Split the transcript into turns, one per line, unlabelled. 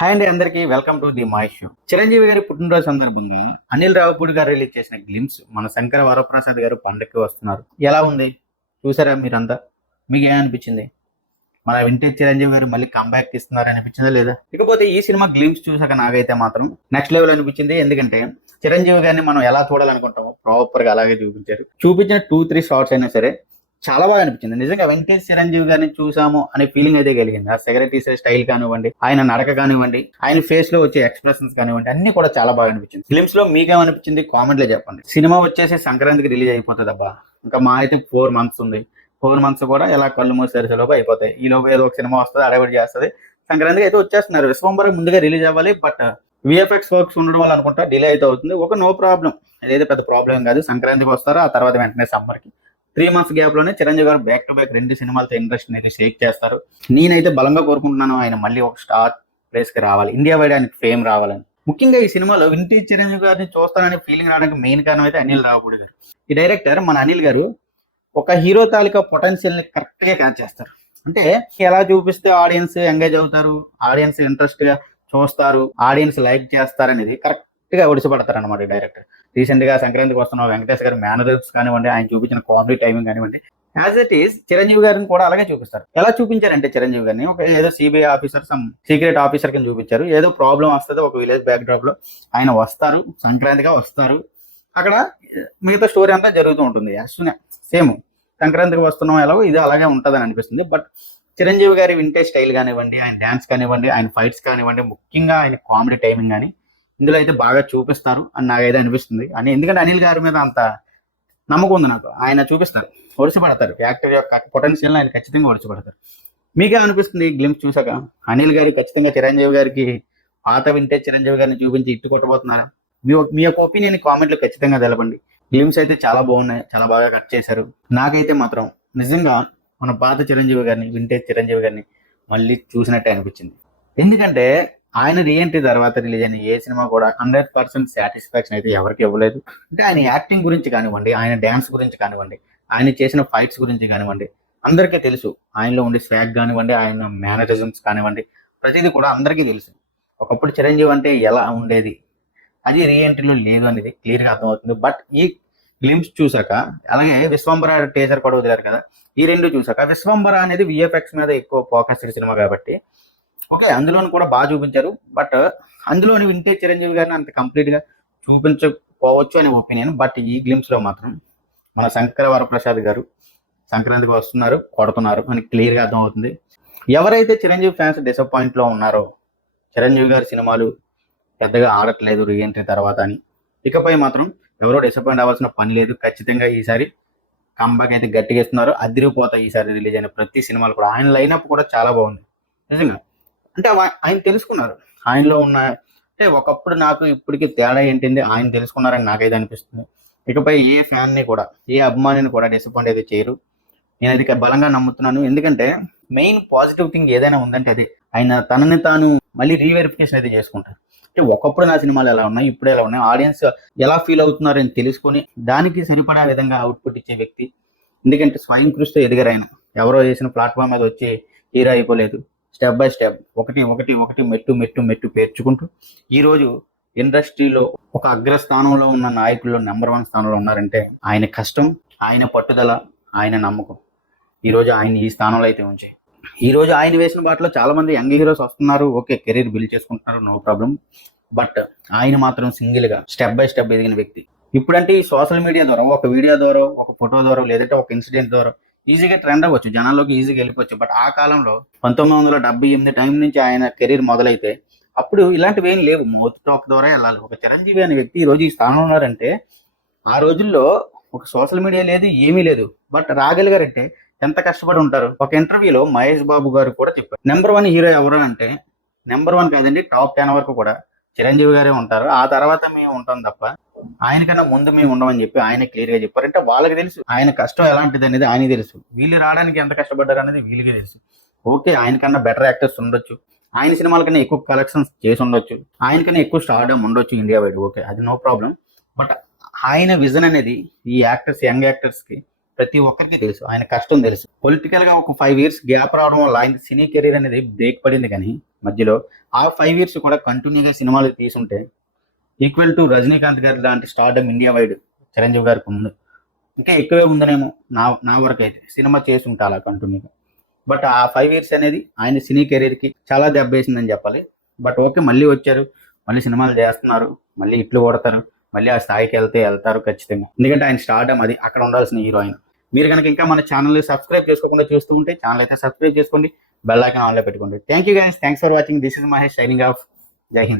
Hi అండి అందరికీ welcome to the my show. Chiranjeevi గారి పుట్టినరోజు సందర్భంగా అనిల్ రావుపూడి గారు రిలీజ్ చేసిన గ్లిమ్స్ మన శంకర వరప్రసాద్ గారు పండక్కి వస్తున్నారు. ఎలా ఉంది? చూసారా మీరంతా? మీకు ఏమనిపించింది మన వింటేజ్ చిరంజీవి గారు మళ్ళీ కంబ్యాక్ ఇస్తున్నారు అనిపించిందా లేదా? ఇకపోతే ఈ సినిమా గ్లిమ్స్ చూసాక నాకైతే మాత్రం నెక్స్ట్ లెవెల్ అనిపించింది. ఎందుకంటే చిరంజీవి గారిని మనం ఎలా చూడాలనుకుంటామో ప్రాపర్గా అలాగే చూపించారు. చూపించిన టూ త్రీ షార్ట్స్ అయినా సరే చాలా బాగా అనిపించింది. నిజంగా వెంకటేష్ చిరంజీవి గారిని చూసాము అనే ఫీలింగ్ అయితే కలిగింది. ఆ సెక్రటరీ స్టైల్ కానివ్వండి ఆయన నడక కానివ్వండి ఆయన ఫేస్లో వచ్చే ఎక్స్ప్రెషన్స్ కానివ్వండి అన్ని కూడా చాలా బాగా అనిపించింది. ఫిలిమ్స్లో మీకేమనిపించింది? కామెంట్లో చెప్పండి. సినిమా వచ్చేసి సంక్రాంతికి రిలీజ్ అయిపోతుంది అబ్బా. ఇంకా మా అయితే ఫోర్ మంత్స్ ఉంది. ఫోర్ మంత్స్ కూడా ఇలా కళ్ళు మూసేసే లోపు అయిపోతాయి. ఈ లోపు ఏదో ఒక సినిమా వస్తుంది అడవిడి చేస్తుంది. సంక్రాంతికి అయితే వచ్చేస్తున్నారు. విశ్వంబరం ముందుగా రిలీజ్ అవ్వాలి బట్ విఎఫ్ఎక్స్ వర్క్స్ ఉండడం వల్ల అనుకుంటా డిలే అయితే అవుతుంది. ఒక నో ప్రాబ్లం అదైతే పెద్ద ప్రాబ్లం కాదు. సంక్రాంతికి వస్తారు ఆ తర్వాత వెంటనే సమ్మర్కి. త్రీ మంత్స్ గ్యాప్లోనే చిరంజీవి గారు బ్యాక్ టు బ్యాక్ రెండు సినిమాలతో ఇండస్ట్రీని అయితే షేక్ చేస్తారు. నేనైతే బలంగా కోరుకుంటున్నాను ఆయన మళ్ళీ ఒక స్టార్ ప్లేస్కి రావాలి. ఇండియా వైడ్ ఆయనకి ఫేమ్ రావాలని. ముఖ్యంగా ఈ సినిమాలో వింటేజ్ చిరంజీవి గారిని చూస్తానని ఫీలింగ్ రావడానికి మెయిన్ కారణం అయితే అనిల్ రావుపూడి గారు. ఈ డైరెక్టర్ మన అనిల్ గారు ఒక హీరో తాలూకా పొటెన్షియల్ని కరెక్ట్గా క్యాచ్ చేస్తారు. అంటే ఎలా చూపిస్తే ఆడియన్స్ ఎంగేజ్ అవుతారు ఆడియన్స్ ఇంట్రెస్ట్గా చూస్తారు ఆడియన్స్ లైక్ చేస్తారు అనేది కరెక్ట్గా ఒడిసిపడతారు అనమాట డైరెక్టర్ రీసెంట్గా సంక్రాంతికి వస్తున్న వెంకటేష్ గారి మేనరిజమ్స్ కానివ్వండి ఆయన చూపించిన కామెడీ టైమింగ్ కానివ్వండి. యాజ్ ఇట్ ఈస్ చిరంజీవి గారిని కూడా అలాగే చూపిస్తారు. ఎలా చూపించారంటే చిరంజీవి గారిని? ఒక ఏదో CBI officer some secret officer కింద చూపించారు. ఏదో ప్రాబ్లం వస్తుంది ఒక విలేజ్ బ్యాక్ డ్రాప్లో ఆయన వస్తారు సంక్రాంతిగా వస్తారు. అక్కడ మిగతా స్టోరీ అంతా జరుగుతూ ఉంటుంది. సేమ్ సంక్రాంతికి వస్తున్నాం ఎలాగో ఇది అలాగే ఉంటుందని అనిపిస్తుంది. బట్ చిరంజీవి గారి వింటే స్టైల్ కానివ్వండి ఆయన డ్యాన్స్ కానివ్వండి ఆయన ఫైట్స్ కానివ్వండి ముఖ్యంగా ఆయన కామెడీ టైమింగ్ కానీ ఇందులో అయితే బాగా చూపిస్తారు అని నాకైతే అనిపిస్తుంది. అని ఎందుకంటే అనిల్ గారి మీద అంత నమ్మకం ఉంది నాకు. ఆయన చూపిస్తారు. ఒడిసిపడతారు. యాక్టర్ యొక్క పొటెన్షియల్ ఆయన ఖచ్చితంగా ఒడిసిపడతారు. మీకే అనిపిస్తుంది గ్లిమ్స్ చూసాక? అనిల్ గారు ఖచ్చితంగా చిరంజీవి గారికి పాత వింటే చిరంజీవి గారిని చూపించి ఇట్టు కొట్టబోతున్నారా? మీ మీ యొక్క ఒపీనియన్ కామెంట్లో ఖచ్చితంగా తెలపండి. గ్లిమ్స్ అయితే చాలా బాగున్నాయి. చాలా బాగా కట్ చేశారు. నాకైతే మాత్రం నిజంగా మన పాత చిరంజీవి గారిని వింటేజ్ చిరంజీవి గారిని మళ్ళీ చూసినట్టే అనిపించింది. ఎందుకంటే ఆయన రీఎంట్రీ తర్వాత రిలీజ్ అయిన ఏ సినిమా కూడా హండ్రెడ్ పర్సెంట్ సాటిస్ఫాక్షన్ అయితే ఎవరికి ఇవ్వలేదు. అంటే ఆయన యాక్టింగ్ గురించి కానివ్వండి ఆయన డ్యాన్స్ గురించి కానివ్వండి ఆయన చేసిన ఫైట్స్ గురించి కానివ్వండి అందరికీ తెలుసు. ఆయనలో ఉండే స్వాగ్ కానివ్వండి ఆయన మేనరిజమ్స్ కానివ్వండి ప్రతిదీ కూడా అందరికీ తెలుసు. ఒకప్పుడు చిరంజీవి అంటే ఎలా ఉండేది అది రీఎంట్రీలో లేదు అనేది క్లియర్గా అర్థమవుతుంది. బట్ ఈ గ్లిమ్స్ చూసాక అలాగే విశ్వంబర టేజర్ కూడా వదిలారు కదా ఈ రెండు చూసాక విశ్వంబర అనేది విఎఫ్ఎక్స్ మీద ఎక్కువ ఫోకస్డ్ సినిమా కాబట్టి ఓకే అందులోని కూడా బాగా చూపించారు. బట్ అందులోని వింటే చిరంజీవి గారిని అంత కంప్లీట్గా చూపించకపోవచ్చు అనే ఒపీనియన్. బట్ ఈ గ్లిమ్స్లో మాత్రం మన శంకర వరప్రసాద్ గారు సంక్రాంతికి వస్తున్నారు కొడుతున్నారు అని క్లియర్గా అర్థమవుతుంది. ఎవరైతే చిరంజీవి ఫ్యాన్స్ డిసప్పాయింట్లో ఉన్నారో చిరంజీవి గారి సినిమాలు పెద్దగా ఆడట్లేదు రీఎంట్రీ తర్వాత అని. ఇకపై మాత్రం ఎవరో డిసప్పాయింట్ అవ్వాల్సిన పని లేదు. ఖచ్చితంగా ఈసారి కంబాక్ అయితే గట్టిగా ఇస్తున్నారు. అదిరిపోతాయి ఈసారి రిలీజ్ అయిన ప్రతి సినిమాలు కూడా. ఆయన లైనప్ కూడా చాలా బాగుంది. నిజంగా. అంటే ఆయన తెలుసుకున్నారు. ఆయనలో ఉన్న అంటే ఒకప్పుడు నాకు ఇప్పటికి తేడా ఏంటింది ఆయన తెలుసుకున్నారని నాకైతే అనిపిస్తుంది. ఇకపై ఏ ఫ్యాన్ని కూడా ఏ అభిమానిని కూడా డిసప్పాయింట్ అయితే చేయరు. నేను అది బలంగా నమ్ముతున్నాను. ఎందుకంటే మెయిన్ పాజిటివ్ థింగ్ ఏదైనా ఉందంటే అది ఆయన తనని తాను మళ్ళీ రీవెరిఫికేషన్ అయితే చేసుకుంటారు. అంటే ఒకప్పుడు నా సినిమాలు ఎలా ఉన్నాయి ఇప్పుడు ఎలా ఉన్నాయి ఆడియన్స్ ఎలా ఫీల్ అవుతున్నారని తెలుసుకొని దానికి సరిపడా విధంగా అవుట్పుట్ ఇచ్చే వ్యక్తి. ఎందుకంటే స్వయం కృషితో ఎదిగారు ఆయన. ఎవరో చేసిన ప్లాట్ఫామ్ మీద వచ్చి హీరో అయిపోలేదు. స్టెప్ బై స్టెప్ ఒకటి ఒకటి ఒకటి మెట్టు మెట్టు మెట్టు పేర్చుకుంటూ ఈ రోజు ఇండస్ట్రీలో ఒక అగ్రస్థానంలో ఉన్న నాయకుల్లో నెంబర్ వన్ స్థానంలో ఉన్నారంటే ఆయన కష్టం ఆయన పట్టుదల ఆయన నమ్మకం. ఈ రోజు ఆయన ఈ స్థానంలో అయితే ఉంచాయి ఈ రోజు ఆయన వేసిన బాటలో చాలా మంది యంగ్ హీరోస్ వస్తున్నారు. ఓకే కెరీర్ బిల్డ్ చేసుకుంటున్నారు నో ప్రాబ్లం. బట్ ఆయన మాత్రం సింగిల్గా స్టెప్ బై స్టెప్ ఎదిగిన వ్యక్తి. ఇప్పుడంటే ఈ సోషల్ మీడియా ద్వారా ఒక వీడియో ద్వారా ఒక ఫోటో ద్వారా లేదంటే ఒక ఇన్సిడెంట్ ద్వారా ఈజీగా ట్రెండ్ అవ్వచ్చు జనాల్లోకి ఈజీగా వెళ్ళిపోవచ్చు. బట్ ఆ కాలంలో పంతొమ్మిది వందల డెబ్బై ఎనిమిది టైం నుంచి ఆయన కెరీర్ మొదలైతే అప్పుడు ఇలాంటివి ఏం లేవు. మౌత్ టాక్ ద్వారా వెళ్ళాలి. ఒక చిరంజీవి అనే వ్యక్తి ఈ రోజు ఈ స్థానంలో ఉన్నారంటే ఆ రోజుల్లో ఒక సోషల్ మీడియా లేదు ఏమీ లేదు. బట్ రాగలిగారంటే ఎంత కష్టపడి ఉంటారు? ఒక ఇంటర్వ్యూలో మహేష్ బాబు గారు కూడా చెప్పారు. నెంబర్ వన్ హీరో ఎవరు అంటే నెంబర్ వన్ కాదండి టాప్ టెన్ వరకు కూడా చిరంజీవి గారే ఉంటారు. ఆ తర్వాత మేము ఉంటాం తప్ప ఆయనకన్నా ముందు మేము ఉండమని చెప్పి ఆయన క్లియర్గా చెప్పారంటే వాళ్ళకి తెలుసు ఆయన కష్టం ఎలాంటిది అనేది ఆయన తెలుసు. వీళ్ళు రావడానికి ఎంత కష్టపడ్డారు అనేది వీళ్ళకి తెలుసు. ఓకే ఆయనకన్నా బెటర్ యాక్టర్స్ ఉండొచ్చు. ఆయన సినిమాల కన్నా ఎక్కువ కలెక్షన్స్ చేసి ఉండొచ్చు. ఆయనకన్నా ఎక్కువ స్టార్డమ్ ఉండొచ్చు ఇండియా వైడ్ ఓకే అది నో ప్రాబ్లం బట్ ఆయన విజన్ అనేది ఈ యాక్టర్స్ యంగ్ యాక్టర్స్కి ప్రతి ఒక్కరికి తెలుసు. ఆయన కష్టం తెలుసు. పొలిటికల్గా ఒక ఫైవ్ ఇయర్స్ గ్యాప్ రావడం వల్ల ఆయన సినీ కెరీర్ అనేది బ్రేక్ పడింది కానీ మధ్యలో ఆ ఫైవ్ ఇయర్స్ కూడా కంటిన్యూగా సినిమాలు తీసుంటే ఈక్వల్ టు రజనీకాంత్ గారి లాంటి స్టార్డమ్ ఇండియా వైడ్ చిరంజీవి గారికి ఉంది ఇంకా ఎక్కువే ఉందనేమో నా నా వరకు అయితే. సినిమా చేసి ఉంటా అలా కంటిన్యూగా బట్ ఆ ఫైవ్ ఇయర్స్ అనేది ఆయన సినీ కెరీర్కి చాలా దెబ్బ వేసిందని చెప్పాలి. బట్ ఓకే మళ్ళీ వచ్చారు. మళ్ళీ సినిమాలు చేస్తున్నారు. మళ్ళీ ఇట్లు కొడతారు. మళ్ళీ ఆ స్థాయికి వెళ్తే వెళ్తారు ఖచ్చితంగా. ఎందుకంటే ఆయన స్టార్డమ్ అది. అక్కడ ఉండాల్సిన హీరో ఆయన. మీరు కనుక ఇంకా మన ఛానల్ సబ్స్క్రైబ్ చేసుకోకుండా చూస్తూ ఉంటే ఛానల్ అయితే సబ్స్క్రైబ్ చేసుకోండి. బెల్ ఐకాన్ ఆన్లో పెట్టుకోండి. Thank you guys thanks for watching this is Mahesh shining of Jai Hind